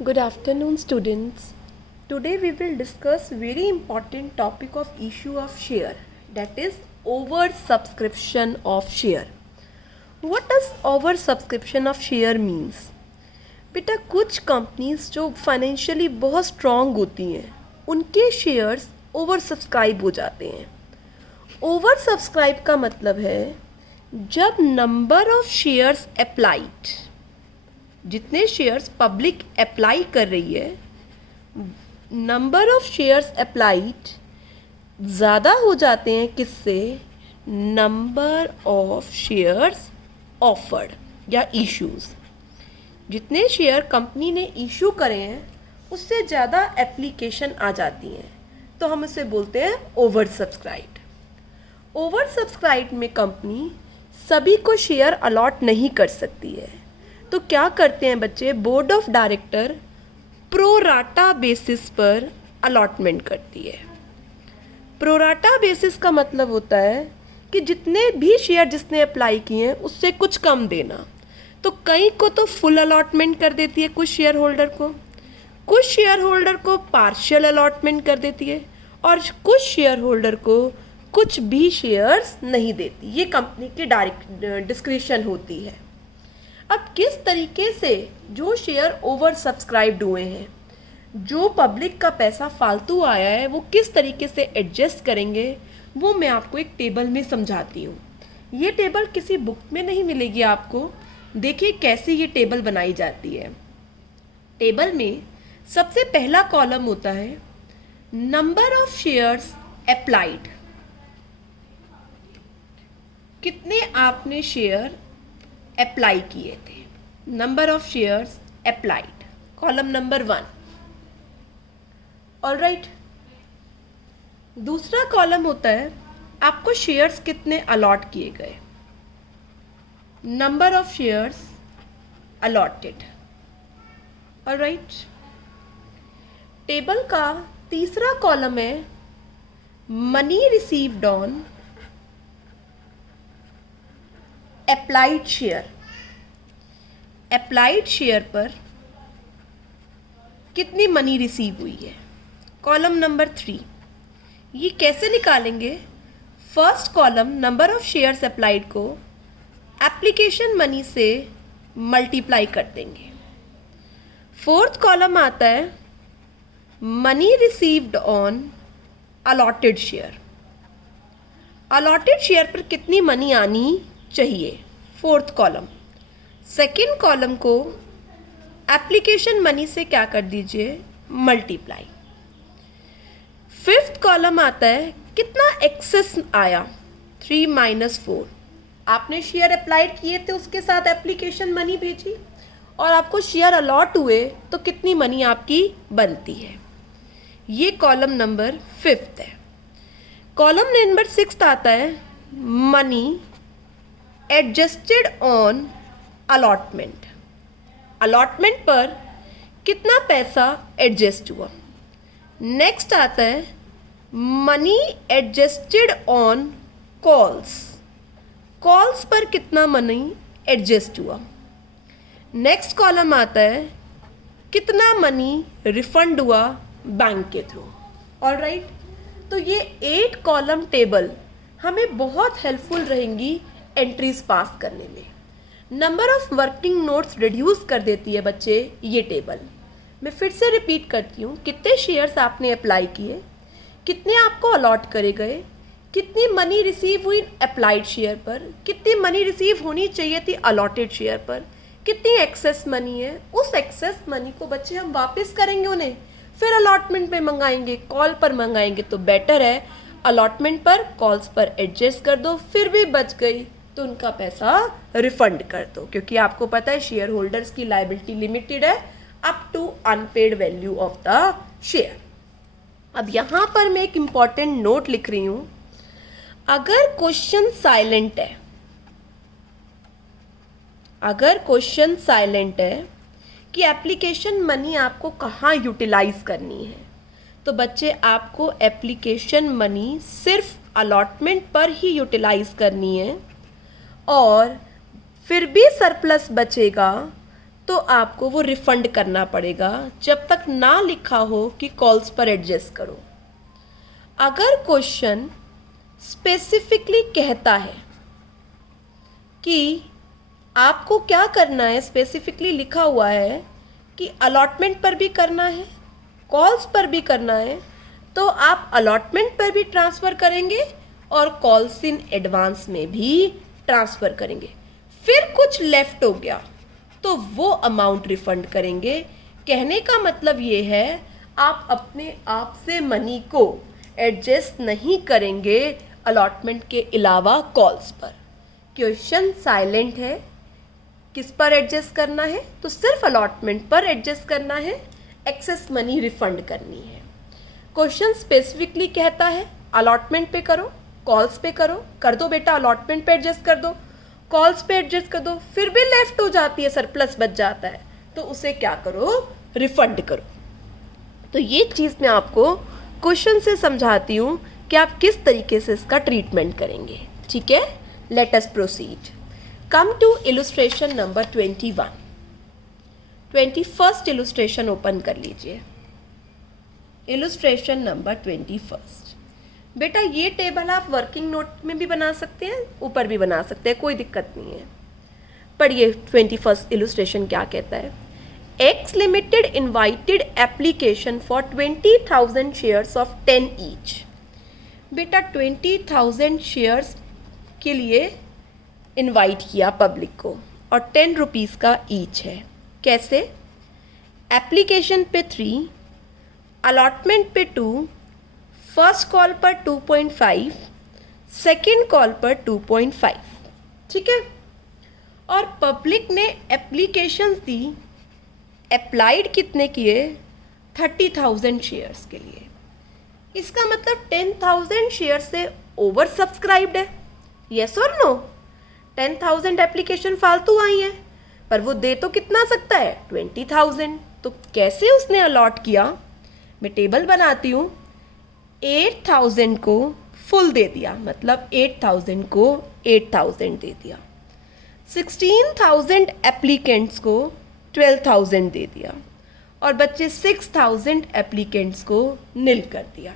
Good afternoon, students. Today we will discuss very important topic of issue of share, that is oversubscription of share. What does oversubscription of share means? बेटा कुछ companies जो financially बहुत strong होती हैं उनके shares over subscribe हो जाते हैं. ओवर सब्सक्राइब का मतलब है जब नंबर ऑफ शेयर्स अप्लाइड, जितने शेयर्स पब्लिक अप्लाई कर रही है, नंबर ऑफ शेयर्स अप्लाइड ज़्यादा हो जाते हैं किससे? नंबर ऑफ शेयर्स ऑफर्ड या इश्यूज़. जितने शेयर कंपनी ने इशू करे हैं उससे ज़्यादा एप्लीकेशन आ जाती हैं तो हम इसे बोलते हैं ओवर सब्सक्राइब. ओवर सब्सक्राइब में कंपनी सभी को शेयर अलॉट नहीं कर सकती है, तो क्या करते हैं बच्चे? Board of director pro rata basis पर अलॉटमेंट करती है. प्रोराटा बेसिस का मतलब होता है कि जितने भी शेयर जिसने अप्लाई किए हैं उससे कुछ कम देना. तो कई को तो फुल अलॉटमेंट कर देती है, कुछ शेयर होल्डर को पार्शियल अलॉटमेंट कर देती है और कुछ शेयर होल्डर को कुछ भी शेयर्स नहीं देती. ये कंपनी की डायरेक्ट डिस्क्रिप्शन होती है. अब किस तरीके से जो शेयर ओवर सब्सक्राइब्ड हुए हैं, जो पब्लिक का पैसा फालतू आया है, वो किस तरीके से एडजस्ट करेंगे वो मैं आपको एक टेबल में समझाती हूँ. ये टेबल किसी बुक में नहीं मिलेगी आपको. देखिए कैसे ये टेबल बनाई जाती है. टेबल में सबसे पहला कॉलम होता है नंबर ऑफ शेयर्स अप्लाइड, कितने आपने शेयर अप्लाई किए थे. Number of shares applied, column number 1. Alright. दूसरा कॉलम होता है आपको शेयर्स कितने अलॉट किए गए, number of shares allotted. Alright. Table का तीसरा कॉलम है money received on applied share. Applied share पर कितनी मनी रिसीव हुई है, कॉलम नंबर 3. ये कैसे निकालेंगे? First column number of shares applied को एप्लीकेशन मनी से मल्टीप्लाई कर देंगे. फोर्थ कॉलम आता है money received on allotted share. Allotted share पर कितनी मनी आनी चाहिए, फोर्थ कॉलम. सेकेंड कॉलम को एप्लीकेशन मनी से क्या कर दीजिए, मल्टीप्लाई. फिफ्थ कॉलम आता है कितना एक्सेस आया, 3 - 4. आपने शेयर अप्लाइड किए थे, उसके साथ एप्लीकेशन मनी भेजी और आपको शेयर अलॉट हुए तो कितनी मनी आपकी बनती है. ये कॉलम नंबर 5 है. कॉलम नंबर 6 आता है money adjusted on allotment. Allotment पर कितना पैसा एडजस्ट हुआ. नेक्स्ट आता है money adjusted on calls. Calls पर कितना मनी एडजस्ट हुआ. नेक्स्ट कॉलम आता है कितना मनी रिफंड हुआ बैंक के थ्रू. ऑलराइट. तो ये 8 कॉलम टेबल हमें बहुत हेल्पफुल रहेंगी एंट्रीज पास करने में. Number of working notes reduce कर देती है बच्चे ये टेबल. मैं फिर से रिपीट करती हूँ, कितने शेयर्स आपने अप्लाई किए, कितने आपको अलॉट करे गए, कितनी मनी रिसीव हुई अप्लाइड शेयर पर, कितनी मनी रिसीव होनी चाहिए थी अलॉटेड शेयर पर, कितनी एक्सेस मनी है. उस एक्सेस मनी को बच्चे हम वापस करेंगे, उन्हें फिर अलॉटमेंट में मंगाएंगे. कॉल पर मंगाएंगे तो बेटर है, अलॉटमेंट पर कॉल्स पर एडजस्ट कर दो. फिर भी बच गई तो उनका पैसा रिफंड कर दो, क्योंकि आपको पता है शेयर होल्डर्स की लायबिलिटी लिमिटेड है up to unpaid value of the share. अब यहाँ पर मैं एक इम्पॉर्टेंट नोट लिख रही हूँ. अगर क्वेश्चन साइलेंट है कि एप्लीकेशन मनी आपको कहाँ यूटिलाइज करनी है, तो बच्चे आपको एप्लीकेशन मनी सिर्फ अलॉटमेंट पर ही यूटिलाइज करनी है. और फिर भी सरप्लस बचेगा तो आपको वो रिफंड करना पड़ेगा जब तक ना लिखा हो कि कॉल्स पर एडजस्ट करो। अगर क्वेश्चन स्पेसिफिकली कहता है कि आपको क्या करना है, स्पेसिफिकली लिखा हुआ है कि अलॉटमेंट पर भी करना है, कॉल्स पर भी करना है, तो आप अलॉटमेंट पर भी ट्रांसफ़र करेंगे और कॉल्स इन एडवांस में भी ट्रांसफ़र करेंगे। फिर कुछ लेफ्ट हो गया तो वो अमाउंट रिफंड करेंगे। कहने का मतलब ये है आप अपने आप से मनी को एडजस्ट नहीं करेंगे अलॉटमेंट के अलावा कॉल्स पर। क्वेश्चन साइलेंट है, किस पर एडजस्ट करना है, तो सिर्फ अलॉटमेंट पर एडजस्ट करना है, एक्सेस मनी रिफंड करनी है। क्वेश्चन स्पेसिफिकली कहता है अलॉटमेंट पे करो, कॉल्स पे करो, कर दो बेटा अलॉटमेंट पे एडजस्ट कर दो, कॉल्स पे एडजस्ट कर दो, फिर भी लेफ्ट हो जाती है, सरप्लस बच जाता है, तो उसे क्या करो, रिफंड करो। तो ये चीज़ मैं आपको क्वेश्चन से समझाती हूँ कि आप किस तरीके से इसका ट्रीटमेंट करेंगे। ठीक है, let us proceed. Come to illustration number 21। 21st illustration open कर लीजिए। Illustration number 21। बेटा ये टेबल आप वर्किंग नोट में भी बना सकते हैं, ऊपर भी बना सकते हैं, कोई दिक्कत नहीं है। पढ़िए 21st इलस्ट्रेशन क्या कहता है। X limited invited application for 20,000 shares of 10 each. बेटा 20,000 शेयर्स के लिए इनवाइट किया पब्लिक को और 10 रुपीज़ का ईच है। कैसे? एप्लीकेशन पे 3, अलॉटमेंट पे 2, फर्स्ट कॉल पर 2.5, सेकेंड कॉल पर 2.5। ठीक है, और पब्लिक ने एप्लीकेशंस दी, अप्लाइड कितने किए, 30,000 शेयर्स के लिए। इसका मतलब 10,000 शेयर से ओवर सब्सक्राइब्ड है, यस और नो। 10,000 एप्लीकेशन फालतू आई हैं, पर वो दे तो कितना सकता है, 20,000। तो कैसे उसने अलॉट किया, मैं टेबल बनाती हूँ। 8,000 को फुल दे दिया, मतलब 8,000 को 8,000 दे दिया। 16,000 एप्लीकेंट्स को 12,000 दे दिया और बच्चे 6,000 एप्लीकेंट्स को निल कर दिया।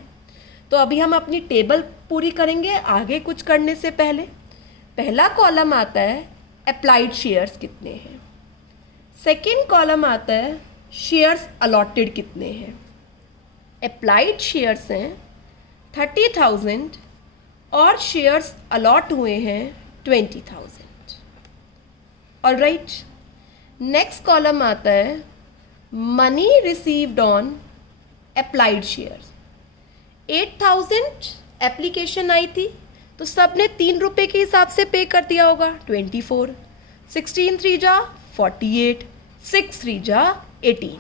तो अभी हम अपनी टेबल पूरी करेंगे आगे कुछ करने से पहले। पहला कॉलम आता है अप्लाइड शेयर्स कितने हैं, सेकेंड कॉलम आता है शेयर्स अलॉटेड कितने हैं। अप्लाइड शेयर्स हैं 30,000 और शेयर्स अलॉट हुए हैं 20,000। ऑलराइट, नेक्स्ट कॉलम आता है money received on applied shares. 8,000 application आई थी तो सब ने 3 रुपये के हिसाब से पे कर दिया होगा, 24। 16 3 जा 48, 6 3 जा 18,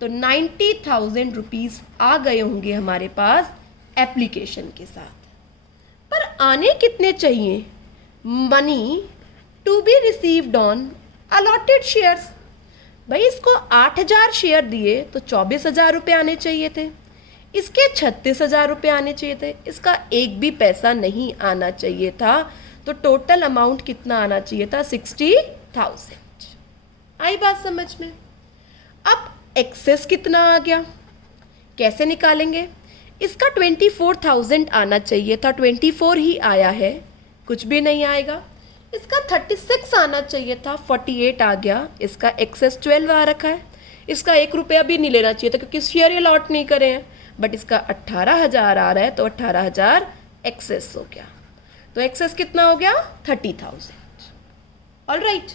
तो 90,000 रुपीज़ आ गए होंगे हमारे पास एप्लीकेशन के साथ। पर आने कितने चाहिए, money to be received on allotted shares. भाई इसको 8,000 शेयर दिए तो 24,000 रुपये आने चाहिए थे, इसके 36,000 रुपये आने चाहिए थे, इसका एक भी पैसा नहीं आना चाहिए था। तो टोटल अमाउंट कितना आना चाहिए था, 60,000। आई बात समझ में? अब एक्सेस कितना आ गया, कैसे निकालेंगे? इसका 24,000 आना चाहिए था, 24 ही आया है, कुछ भी नहीं आएगा। इसका 36 आना चाहिए था, 48 आ गया, इसका एक्सेस 12 आ रखा है। इसका 1 रुपया भी नहीं लेना चाहिए था क्योंकि शेयर अलॉट नहीं करे हैं, बट इसका 18,000 आ रहा है तो 18,000 एक्सेस हो गया। तो एक्सेस कितना हो गया, 30,000। ऑलराइट,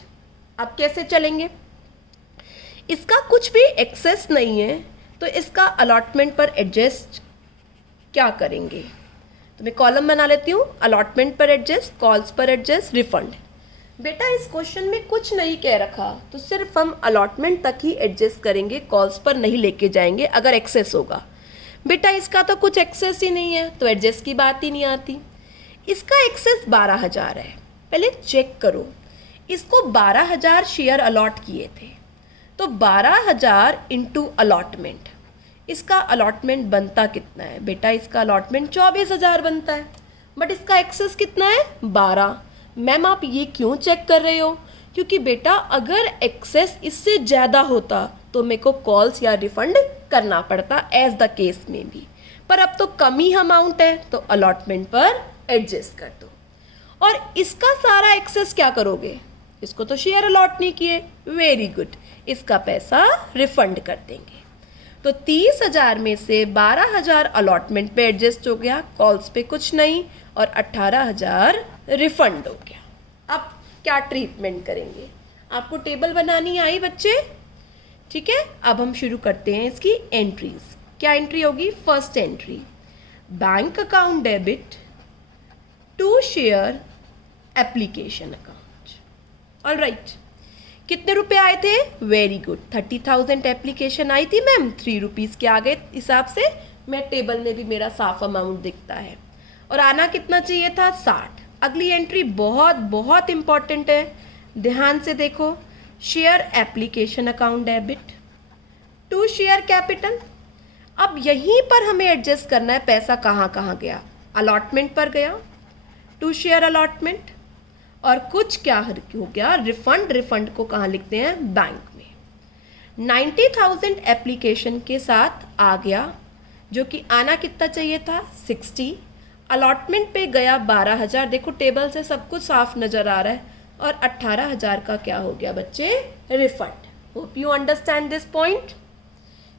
अब कैसे चलेंगे? इसका कुछ भी एक्सेस नहीं है तो इसका अलॉटमेंट पर एडजस्ट क्या करेंगे? तो मैं कॉलम बना लेती हूँ, अलॉटमेंट पर एडजस्ट, कॉल्स पर एडजस्ट, रिफंड। बेटा इस क्वेश्चन में कुछ नहीं कह रखा तो सिर्फ हम अलॉटमेंट तक ही एडजस्ट करेंगे, कॉल्स पर नहीं लेके जाएंगे अगर एक्सेस होगा। बेटा इसका तो कुछ एक्सेस ही नहीं है तो एडजस्ट की बात ही नहीं आती। इसका एक्सेस 12,000 है, पहले चेक करो, इसको 12,000 शेयर अलॉट किए थे तो 12,000 इंटू अलॉटमेंट, इसका अलॉटमेंट बनता कितना है? बेटा इसका अलॉटमेंट 24,000 बनता है, बट इसका एक्सेस कितना है, 12। मैम आप ये क्यों चेक कर रहे हो? क्योंकि बेटा अगर एक्सेस इससे ज़्यादा होता तो मेरे को कॉल्स या रिफंड करना पड़ता एज द केस में भी, पर अब तो कम ही अमाउंट है तो अलॉटमेंट पर एडजस्ट कर दो। और इसका सारा एक्सेस क्या करोगे, इसको तो शेयर अलॉट नहीं किए, वेरी गुड, इसका पैसा रिफंड कर देंगे। तो 30,000 में से 12,000 अलॉटमेंट पे एडजस्ट हो गया, कॉल्स पे कुछ नहीं, और 18,000 रिफंड हो गया। अब क्या ट्रीटमेंट करेंगे, आपको टेबल बनानी आई बच्चे? ठीक है, अब हम शुरू करते हैं इसकी एंट्रीज। क्या एंट्री होगी? First entry, bank account debit to share application account. Alright, कितने रुपए आए थे? वेरी गुड, 30,000 एप्लीकेशन आई थी मैम, 3 रुपीज़ के आगे हिसाब से मैं टेबल में भी मेरा साफ अमाउंट दिखता है। और आना कितना चाहिए था? 60। अगली एंट्री बहुत बहुत इंपॉर्टेंट है, ध्यान से देखो, share application account debit to share capital. अब यहीं पर हमें एडजस्ट करना है पैसा कहाँ कहाँ गया। अलॉटमेंट पर गया, टू शेयर अलॉटमेंट, और कुछ क्या हो गया? रिफंड। रिफंड को कहाँ लिखते हैं? बैंक में। 90,000 एप्लीकेशन के साथ आ गया, जो कि आना कितना चाहिए था? 60। अलॉटमेंट पे गया 12,000, देखो टेबल से सब कुछ साफ नजर आ रहा है, और 18,000 का क्या हो गया बच्चे? Refund. Hope you understand this point.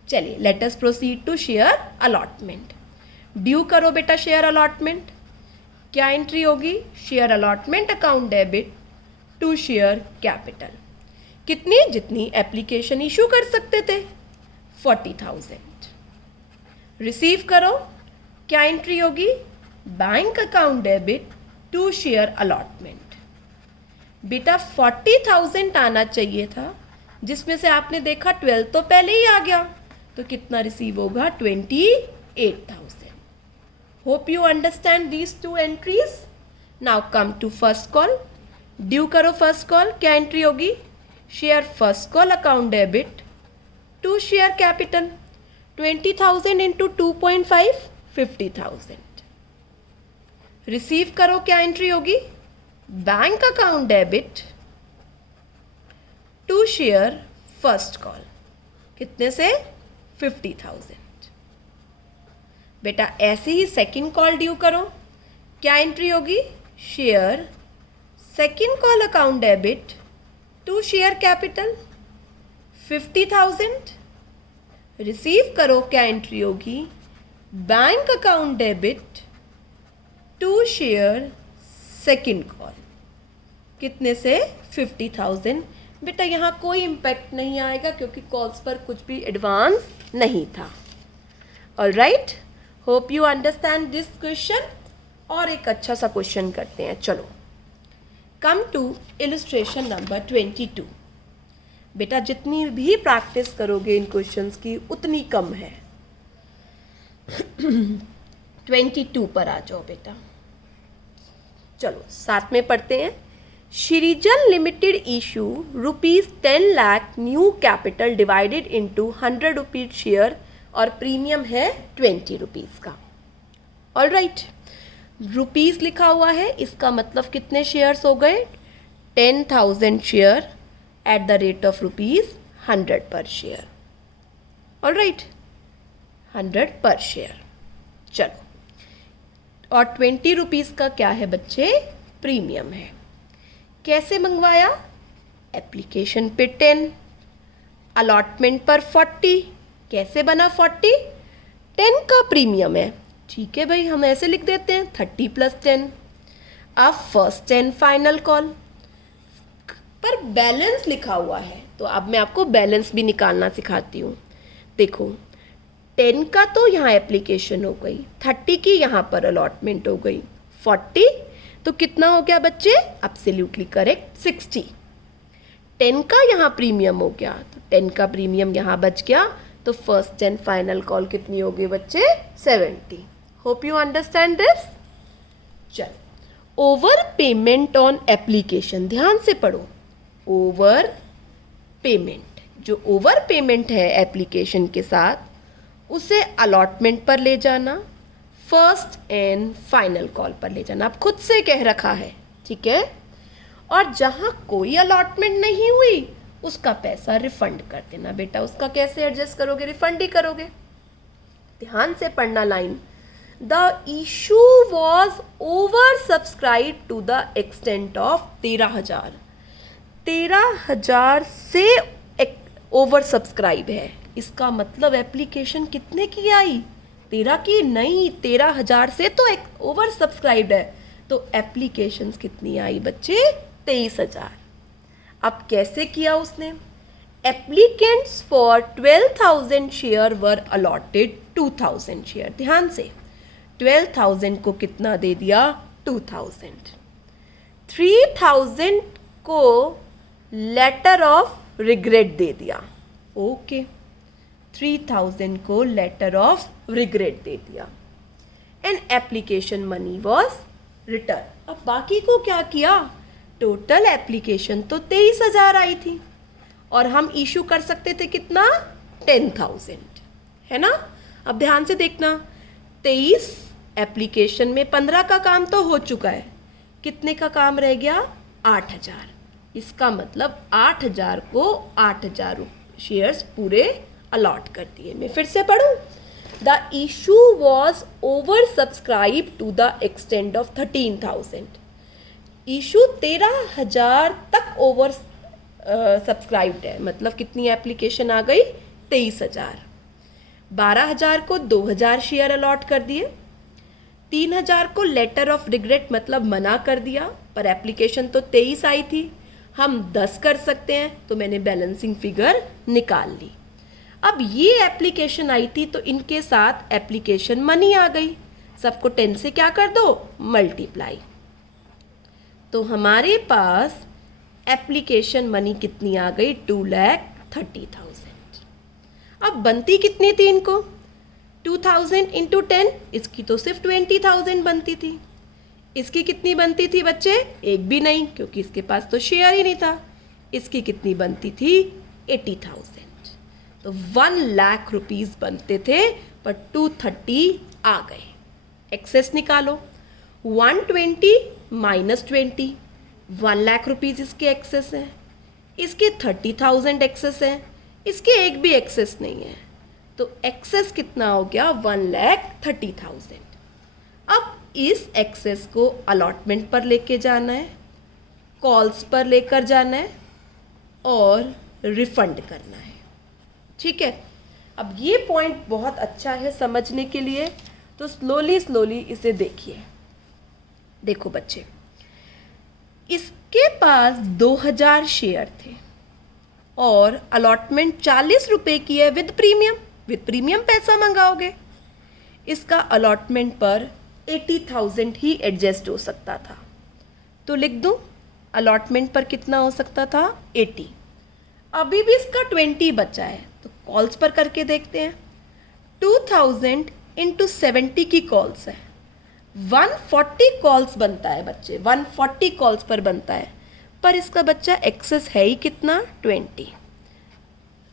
चलिए let us proceed to share allotment. Due करो बेटा शेयर अलॉटमेंट। क्या एंट्री होगी? Share allotment account debit to share capital. कितनी? जितनी एप्लीकेशन इशू कर सकते थे, 40,000। रिसीव करो। क्या एंट्री होगी? Bank account debit to share allotment. बेटा 40,000 आना चाहिए था, जिसमें से आपने देखा 12 तो पहले ही आ गया, तो कितना रिसीव होगा? 28,000। Hope you understand these two entries. Now come to first call. Due करो फर्स्ट कॉल। क्या एंट्री होगी? Share first call account debit to share capital. 20,000 into 2.5, 50,000। Receive करो। क्या एंट्री होगी? Bank account debit to share first call. कितने से? 50,000। बेटा ऐसे ही सेकंड कॉल ड्यू करो। क्या एंट्री होगी? Share second call account debit to share capital, 50,000। Receive करो। क्या एंट्री होगी? Bank account debit to share second call. कितने से? 50,000। बेटा यहाँ कोई इम्पैक्ट नहीं आएगा क्योंकि कॉल्स पर कुछ भी एडवांस नहीं था। Alright, hope you understand this question. और एक अच्छा सा क्वेश्चन करते हैं, चलो। कम टू इलस्ट्रेशन नंबर 22। बेटा जितनी भी प्रैक्टिस करोगे इन क्वेश्चंस की उतनी कम है। 22 पर आ जाओ बेटा। चलो साथ में पढ़ते हैं। Srijan limited issue ₹10 lakh new capital divided into 100 rupees share, और प्रीमियम है 20 रुपीज़ का। ऑल राइट, रुपीज़ लिखा हुआ है, इसका मतलब कितने शेयर्स हो गए? 10,000 share at the rate of ₹100 पर शेयर। ऑल राइट, 100 पर शेयर। चलो, और 20 रुपीज़ का क्या है बच्चे? प्रीमियम है। कैसे मंगवाया? एप्लीकेशन पे 10, अलॉटमेंट पर 40। कैसे बना 40? 10 का प्रीमियम है, ठीक है भाई, हम ऐसे लिख देते हैं 30 + 10। अब फर्स्ट 10 फाइनल कॉल पर बैलेंस लिखा हुआ है, तो अब मैं आपको बैलेंस भी निकालना सिखाती हूँ। देखो 10 का तो यहाँ एप्लीकेशन हो गई, 30 की यहाँ पर अलॉटमेंट हो गई, 40 तो कितना हो गया बच्चे? Absolutely correct, 60। 10 का यहाँ प्रीमियम हो गया, तो 10 का प्रीमियम यहाँ बच गया, तो फर्स्ट 10 फाइनल कॉल कितनी हो गई बच्चे? 70। Hope you understand this. चल, ओवर पेमेंट ऑन एप्लीकेशन, ध्यान से पढ़ो। ओवर पेमेंट, जो ओवर पेमेंट है एप्लीकेशन के साथ, उसे अलॉटमेंट पर ले जाना, फर्स्ट एंड फाइनल कॉल पर ले जाना। अब खुद से कह रखा है, ठीक है। और जहाँ कोई अलॉटमेंट नहीं हुई उसका पैसा रिफंड कर देना। बेटा उसका कैसे एडजस्ट करोगे? रिफंड ही करोगे। ध्यान से पढ़ना line. The issue was oversubscribe to the extent of 13,000। 13,000 से ओवर सब्सक्राइब है, इसका मतलब एप्लीकेशन कितने की आई? 13 की नहीं, 13,000 से तो ओवर सब्सक्राइब्ड है, तो एप्लीकेशंस कितनी आई बच्चे? 23,000। अब कैसे किया उसने? Applicants for 12,000 share were allotted 2,000 share. ध्यान से, 12,000 को कितना दे दिया? 2,000। 3,000 को लेटर ऑफ रिग्रेट दे दिया। ओके, 3,000 को लेटर ऑफ रिग्रेट दे दिया and application money was return. अब बाकी को क्या किया? टोटल एप्लीकेशन तो 23,000 आई थी और हम इशू कर सकते थे कितना? 10,000, है ना। अब ध्यान से देखना, 23 एप्लीकेशन में 15 का काम तो हो चुका है, कितने का काम रह गया? 8,000। इसका मतलब 8,000 को 8,000 शेयर्स पूरे अलॉट कर दिए। मैं फिर से पढ़ूं। The issue was oversubscribe to the extent of 13,000। Issue 13,000 तक ओवर सब्सक्राइब्ड है, मतलब कितनी एप्लीकेशन आ गई? 23,000। 12,000 को 2,000 शेयर अलॉट कर दिए, 3,000 को लेटर ऑफ रिग्रेट मतलब मना कर दिया, पर एप्लीकेशन तो 23 आई थी, हम 10 कर सकते हैं, तो मैंने बैलेंसिंग फिगर निकाल ली। अब ये एप्लीकेशन आई थी तो इनके साथ एप्लीकेशन मनी आ गई, सबको 10 से क्या कर दो? मल्टीप्लाई। तो हमारे पास एप्लीकेशन मनी कितनी आ गई? 2,30,000। अब बनती कितनी थी इनको? 2,000 इंटू 10, इसकी तो सिर्फ 20,000 बनती थी। इसकी कितनी बनती थी बच्चे? एक भी नहीं, क्योंकि इसके पास तो शेयर ही नहीं था। इसकी कितनी बनती थी? 80,000। तो 1 लाख रुपीस बनते थे, पर 230 आ गए। एक्सेस निकालो। 120 माइनस 20, 1 लाख रुपीस इसके एक्सेस है, इसके 30,000 एक्सेस है, इसके एक भी एक्सेस नहीं है, तो एक्सेस कितना हो गया? 1,30,000। अब इस एक्सेस को अलॉटमेंट पर लेके जाना है, कॉल्स पर लेकर जाना है और रिफंड करना है। ठीक है, अब ये पॉइंट बहुत अच्छा है समझने के लिए, तो स्लोली इसे देखिए। देखो बच्चे, इसके पास 2,000 शेयर थे और अलॉटमेंट 40 रुपये की है विद प्रीमियम। विद प्रीमियम पैसा मंगाओगे, इसका अलॉटमेंट पर 80,000 ही एडजस्ट हो सकता था, तो लिख दूं अलॉटमेंट पर कितना हो सकता था? 80। अभी भी इसका 20 बचा है, तो कॉल्स पर करके देखते हैं। 2,000 इंटू 70 की कॉल्स है, 140 कॉल्स बनता है बच्चे, 140 कॉल्स पर बनता है, पर इसका बच्चा एक्सेस है ही कितना? 20।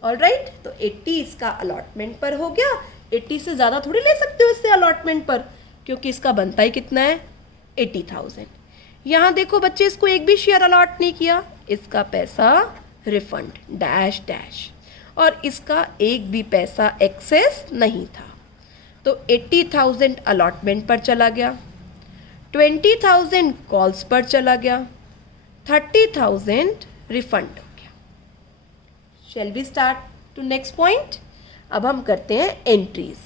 ऑलराइट, तो 80 इसका अलॉटमेंट पर हो गया। 80 से ज़्यादा थोड़ी ले सकते हो इससे अलॉटमेंट पर, क्योंकि इसका बनता ही कितना है? 80,000। यहाँ देखो बच्चे, इसको एक भी शेयर अलॉट नहीं किया, इसका पैसा रिफंड डैश डैश, और इसका एक भी पैसा एक्सेस नहीं था, तो 80,000 अलॉटमेंट पर चला गया, 20,000 कॉल्स पर चला गया, 30,000 रिफंड हो गया। Shall we start to next point. अब हम करते हैं एंट्रीज।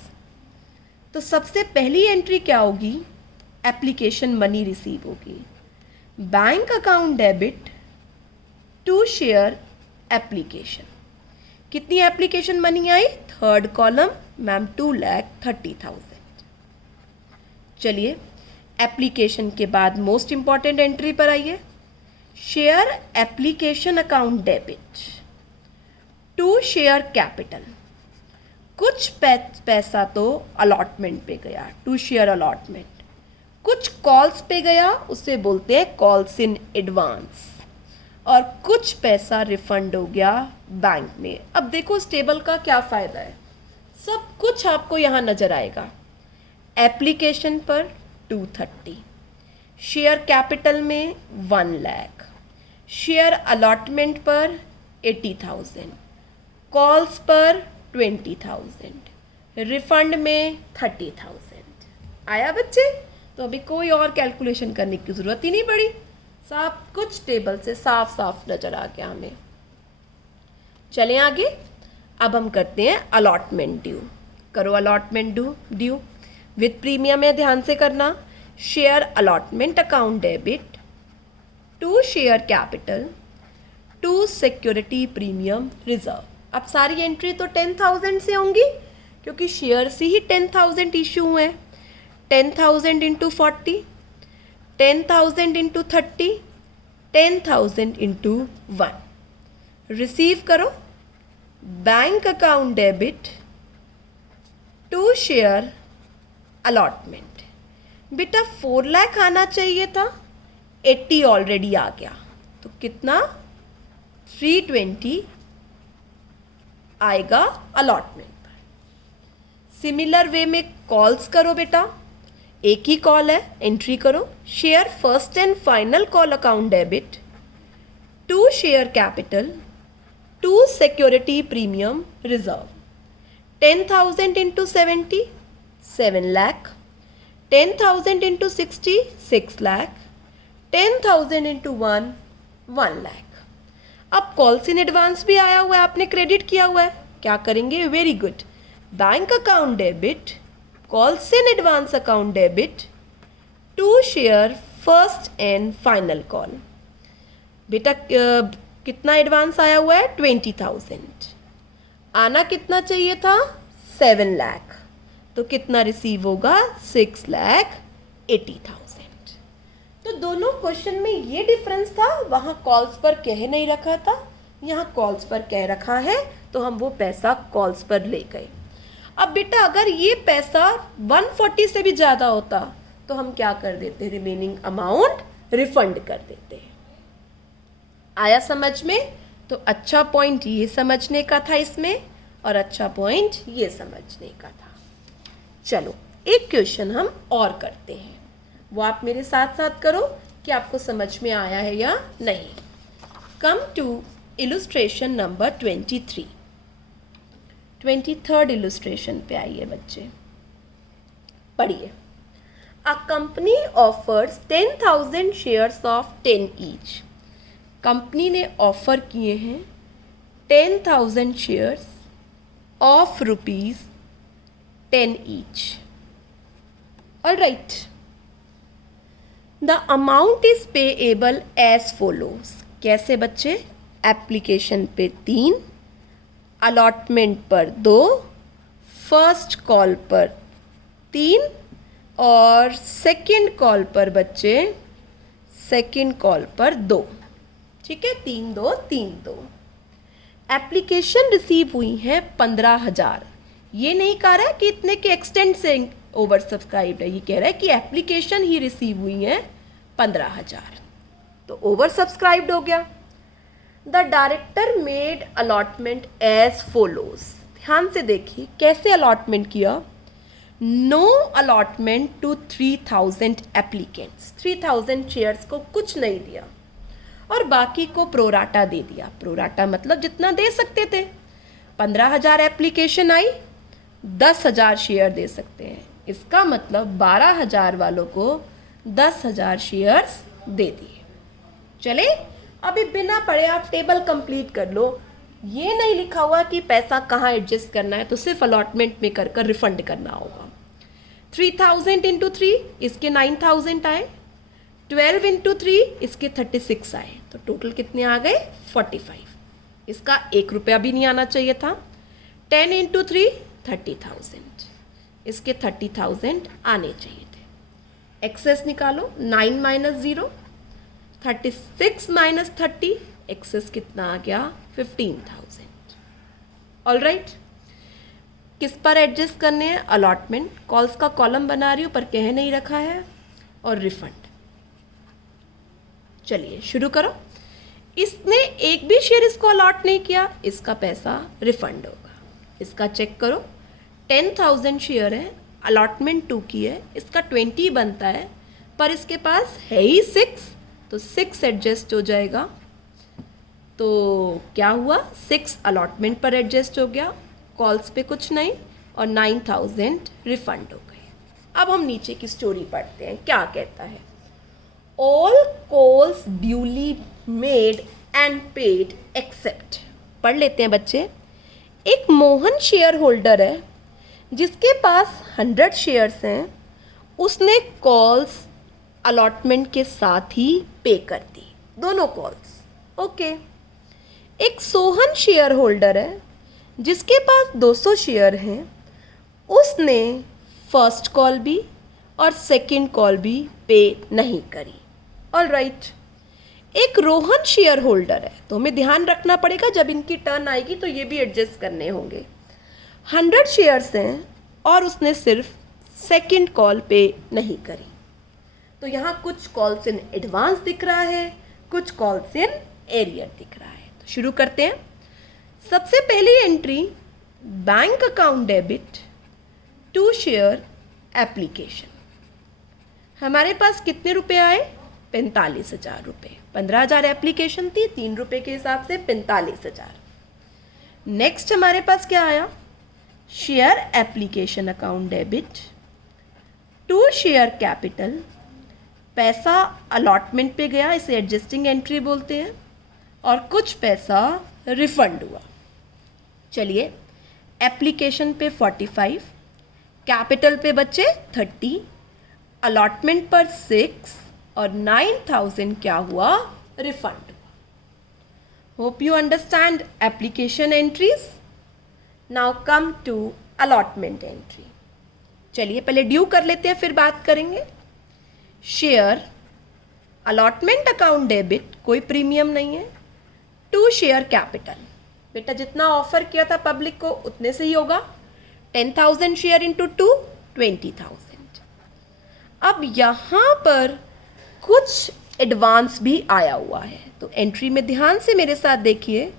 तो सबसे पहली एंट्री क्या होगी? एप्लीकेशन मनी रिसीव होगी। Bank account debit to share application. कितनी एप्लीकेशन मनी आई? Third column ma'am 2,30,000। चलिए एप्लीकेशन के बाद मोस्ट इंपॉर्टेंट एंट्री पर आइए। Share application account debit to share capital. कुछ पैसा तो अलॉटमेंट पे गया, टू शेयर अलॉटमेंट, कुछ कॉल्स पे गया, उसे बोलते हैं कॉल्स इन एडवांस, और कुछ पैसा रिफंड हो गया बैंक में। अब देखो इस टेबल का क्या फ़ायदा है, सब कुछ आपको यहाँ नज़र आएगा। एप्लीकेशन पर 230, शेयर कैपिटल में 1 लाख, शेयर अलॉटमेंट पर 80,000, कॉल्स पर 20,000, रिफंड में 30,000। आया बच्चे? तो अभी कोई और कैलकुलेशन करने की ज़रूरत ही नहीं पड़ी, सब कुछ टेबल से साफ साफ नज़र आ गया हमें। चलें आगे। अब हम करते हैं अलॉटमेंट ड्यू। करो अलॉटमेंट ड्यू विथ प्रीमियम है, ध्यान से करना। Share allotment account debit to share capital to security premium reserve. अब सारी एंट्री तो 10,000 से होंगी क्योंकि शेयर से ही 10,000 इशू हुए हैं। 10,000 इंटू 40, 10,000 इंटू 30, 10,000 इंटू 1। रिसीव करो bank account debit to share allotment. बेटा 4 लाख आना चाहिए था, 80 ऑलरेडी आ गया, तो कितना 320 आएगा अलॉटमेंट पर। सिमिलर वे में कॉल्स करो बेटा, एक ही कॉल है, एंट्री करो। Share first and final call account debit to share capital to security premium reserve. 10,000 into 70, 7 lakh, 10,000 into 60, 6 lakh, 10,000 into 1, 1 lakh. अब कॉल्स इन एडवांस भी आया हुआ है, आपने क्रेडिट किया हुआ है, क्या करेंगे? Very good, bank account debit calls in advance account debit to share first and final call. बेटा कितना एडवांस आया हुआ है? 20,000। आना कितना चाहिए था? 7 लाख, तो कितना रिसीव होगा? 6,80,000। तो दोनों क्वेश्चन में ये डिफरेंस था, वहाँ कॉल्स पर कह नहीं रखा था, यहाँ कॉल्स पर कह रखा है, तो हम वो पैसा कॉल्स पर ले गए। अब बेटा अगर ये पैसा 140 से भी ज़्यादा होता तो हम क्या कर देते? रिमेनिंग अमाउंट रिफंड कर देते। आया समझ में? तो अच्छा पॉइंट ये समझने का था इसमें, और अच्छा पॉइंट ये समझने का था। चलो एक क्वेश्चन हम और करते हैं, वो आप मेरे साथ साथ करो कि आपको समझ में आया है या नहीं। Come to illustration number 23। 23rd illustration पे आइए बच्चे, पढ़िए। A company offers 10,000 shares of 10 each. Company ने ऑफर किए हैं 10,000 shares of ₹10 each. All right, the amount is payable as follows. कैसे बच्चे? एप्लीकेशन पे 3, अलॉटमेंट पर 2, फर्स्ट कॉल पर 3 और सेकंड कॉल पर बच्चे, सेकंड कॉल पर 2। ठीक है, 3 2 3 2। एप्लीकेशन रिसीव हुई है 15,000। ये नहीं कह रहा है कि इतने के एक्सटेंड से ओवर सब्सक्राइब्ड है, ये कह रहा है कि एप्लीकेशन ही रिसीव हुई है 15,000, तो ओवर सब्सक्राइब्ड हो गया। The director made allotment as follows. ध्यान से देखिए कैसे अलॉटमेंट किया। No allotment to 3,000 applicants. 3,000 shares को कुछ नहीं दिया और बाकी को प्रोराटा दे दिया। प्रोराटा मतलब जितना दे सकते थे। 15,000 एप्लीकेशन आई, 10,000 शेयर दे सकते हैं, इसका मतलब 12,000 वालों को 10,000 शेयर्स दे दिए। चले, अभी बिना पढ़े आप टेबल कंप्लीट कर लो। ये नहीं लिखा हुआ कि पैसा कहाँ एडजस्ट करना है, तो सिर्फ अलॉटमेंट में कर कर रिफंड करना होगा। 3,000 इंटू 3 इसके 9,000 आए, 12 इंटू 3 इसके 36 आए, तो टोटल कितने आ गए? 45। इसका 1 रुपया भी नहीं आना चाहिए था। 10 इंटू 3 30,000, इसके 30,000 आने चाहिए थे। एक्सेस निकालो, 9 माइनस 0, 36 माइनस 30, एक्सेस कितना आ गया? 15,000। ऑल राइट, किस पर एडजस्ट करने हैं? अलॉटमेंट। कॉल्स का कॉलम बना रही हूँ पर कह नहीं रखा है, और रिफंड। चलिए शुरू करो। इसने एक भी शेयर इसको अलॉट नहीं किया, इसका पैसा रिफंड होगा। इसका चेक करो, 10,000 शेयर है, अलॉटमेंट 2 की है, इसका 20 बनता है, पर इसके पास है ही 6, तो 6 एडजस्ट हो जाएगा तो क्या हुआ, 6 अलॉटमेंट पर एडजस्ट हो गया, कॉल्स पे कुछ नहीं, और 9,000 रिफंड हो गए। अब हम नीचे की स्टोरी पढ़ते हैं, क्या कहता है। All calls duly made and paid except, पढ़ लेते हैं बच्चे। एक मोहन शेयर होल्डर है जिसके पास 100 शेयर्स हैं, उसने कॉल्स अलॉटमेंट के साथ ही पे कर दी, दोनों कॉल्स, ओके। एक सोहन शेयर होल्डर है जिसके पास 200 शेयर हैं, उसने फर्स्ट कॉल भी और सेकंड कॉल भी पे नहीं करी, ऑल राइट। एक रोहन शेयर होल्डर है, तो हमें ध्यान रखना पड़ेगा जब इनकी टर्न आएगी तो ये भी एडजस्ट करने होंगे। 100 शेयर्स हैं और उसने सिर्फ सेकंड कॉल पे नहीं करी, तो यहाँ कुछ कॉल्स इन एडवांस दिख रहा है, कुछ कॉल्स इन एरियर दिख रहा है। तो शुरू करते हैं। सबसे पहली entry, bank account debit to share application. हमारे पास कितने रुपए आए, 45,000 रुपये। 15,000 एप्लीकेशन थी, 3 रुपये के हिसाब से 45,000। नेक्स्ट हमारे पास क्या आया, share application account debit to share capital. पैसा अलॉटमेंट पे गया, इसे एडजस्टिंग एंट्री बोलते हैं, और कुछ पैसा रिफंड हुआ। चलिए, एप्लीकेशन पे 45, कैपिटल पे बचे 30, अलॉटमेंट पर 6 और 9,000 क्या हुआ, रिफंड हुआ। Hope you understand application entries. Now come to allotment entry. चलिए पहले ड्यू कर लेते हैं, फिर बात करेंगे। शेयर अलॉटमेंट अकाउंट डेबिट, कोई प्रीमियम नहीं है, टू शेयर कैपिटल। बेटा जितना ऑफर किया था पब्लिक को उतने से ही होगा, 10,000 शेयर इंटू 2, 20,000। अब यहाँ पर कुछ एडवांस भी आया हुआ है, तो एंट्री में ध्यान से मेरे साथ देखिए।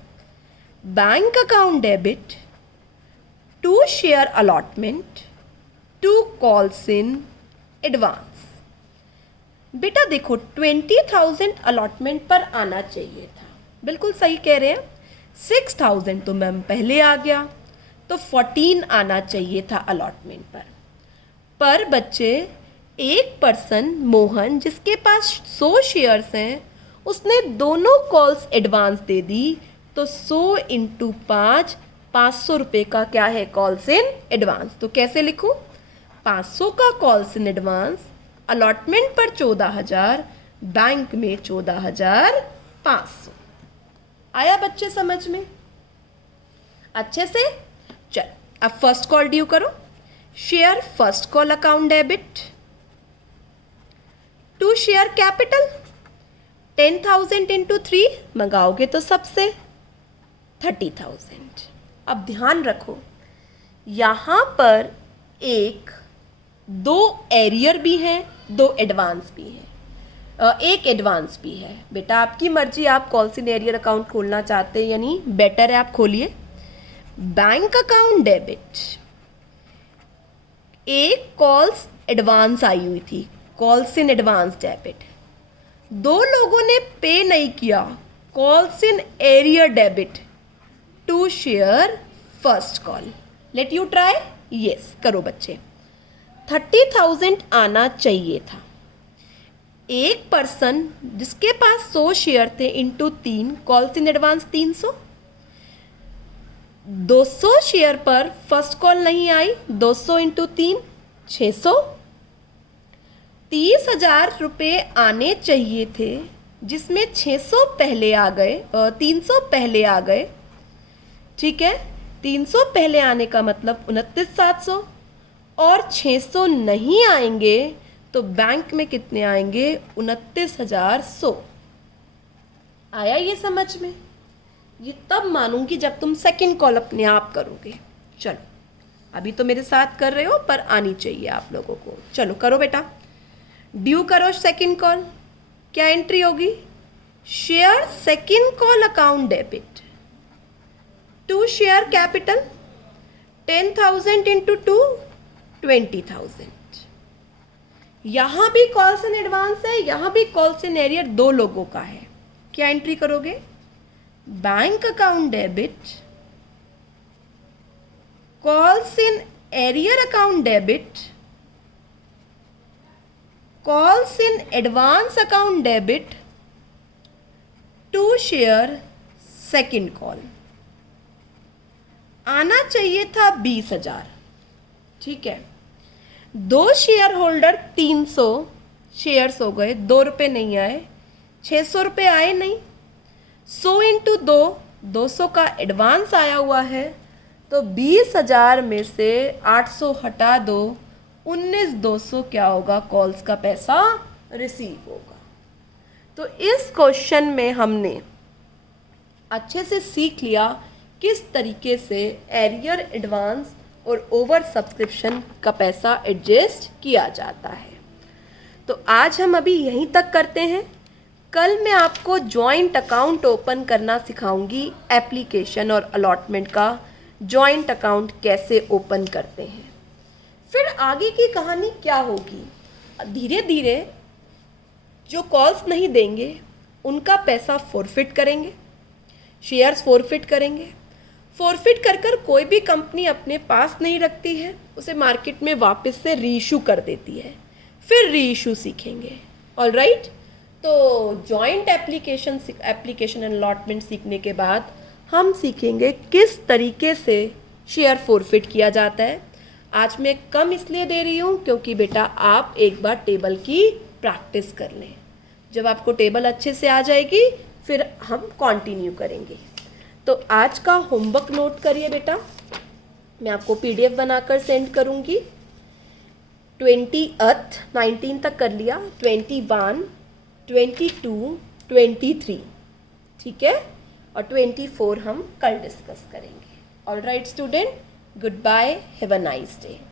Bank account debit to share allotment to calls in advance. बेटा देखो 20,000 अलॉटमेंट पर आना चाहिए था, बिल्कुल सही कह रहे हैं। 6,000 तो मैम पहले आ गया, तो 14 आना चाहिए था अलॉटमेंट पर बच्चे एक पर्सन मोहन जिसके पास 100 शेयर्स हैं, उसने दोनों कॉल्स एडवांस दे दी, तो 100 इंटू 5, 500 रुपये का क्या है, कॉल्स इन एडवांस। तो कैसे लिखूं, 500 का कॉल्स इन एडवांस, अलॉटमेंट पर 14,000, बैंक में 14,500। आया बच्चे समझ में अच्छे से। चल अब फर्स्ट कॉल ड्यू करो। Share first call account debit to share capital, 10,000 into 3 मंगाओगे तो सबसे 30,000। अब ध्यान रखो यहाँ पर दो एरियर भी हैं, 2 एडवांस भी हैं, एक एडवांस भी है। बेटा आपकी मर्जी, आप कॉल इन एरियर अकाउंट खोलना चाहते हैं या नहीं, बेटर है आप खोलिए। बैंक अकाउंट डेबिट, एक कॉल्स एडवांस आई हुई थी, कॉल्स इन एडवांस डेबिट, 2 लोगों ने पे नहीं किया, calls in arrear debit to share first call. Let you try, yes करो बच्चे। 30,000 आना चाहिए था। एक पर्सन जिसके पास 100 शेयर थे into 3, calls in advance 300, 200 share पर फर्स्ट कॉल नहीं आई, 200 इंटू 3, 600। 30,000 रुपये आने चाहिए थे जिसमें 600 पहले आ गए, 300 पहले आ गए, ठीक है। 300 पहले आने का मतलब 29,700, और 600 नहीं आएंगे तो बैंक में कितने आएंगे, 29,100। आया ये समझ में। ये तब मानूंगी जब तुम सेकंड कॉल अपने आप करोगे। चलो अभी तो मेरे साथ कर रहे हो, पर आनी चाहिए आप लोगों को। चलो करो बेटा, ड्यू करो सेकंड कॉल। क्या एंट्री होगी, share second call account debit to share capital, 10,000 into 2, 20,000। यहाँ भी कॉल्स इन एडवांस है, यहाँ भी कॉल्स इन एरियर 2 लोगों का है। क्या एंट्री करोगे, bank account debit, calls in arrear account debit, calls in advance account debit to share second call. आना चाहिए था 20,000, ठीक है। 2 शेयर होल्डर 300 शेयर्स हो गए, 2 रुपये नहीं आए, 600 रुपये आए नहीं। 100 इंटू 2, 200 का एडवांस आया हुआ है, तो 20,000 में से 800 हटा दो, 19,200 क्या होगा, कॉल्स का पैसा रिसीव होगा। तो इस क्वेश्चन में हमने अच्छे से सीख लिया किस तरीके से एरियर, एडवांस और ओवर सब्सक्रिप्शन का पैसा एडजस्ट किया जाता है। तो आज हम अभी यहीं तक करते हैं। कल मैं आपको जॉइंट अकाउंट ओपन करना सिखाऊंगी, एप्लीकेशन और अलॉटमेंट का जॉइंट अकाउंट कैसे ओपन करते हैं। फिर आगे की कहानी क्या होगी, धीरे धीरे जो कॉल्स नहीं देंगे उनका पैसा फॉरफिट करेंगे, शेयर्स फॉरफिट करेंगे। फॉरफिट कर कर कोई भी कंपनी अपने पास नहीं रखती है, उसे मार्केट में वापस से रीइशू कर देती है, फिर रीइशू सीखेंगे। ऑलराइट, तो जॉइंट एप्लीकेशन एंड अलॉटमेंट सीखने के बाद हम सीखेंगे किस तरीके से शेयर फॉरफिट किया जाता है। आज मैं कम इसलिए दे रही हूँ क्योंकि बेटा आप एक बार टेबल की प्रैक्टिस कर लें। जब आपको टेबल अच्छे से आ जाएगी फिर हम कंटिन्यू करेंगे। तो आज का होमवर्क नोट करिए बेटा, मैं आपको PDF बनाकर सेंड करूँगी। 20th 19 तक कर लिया, 21, 22, 23, ठीक है, और 24 हम कल डिस्कस करेंगे। Alright student, goodbye, have a nice day.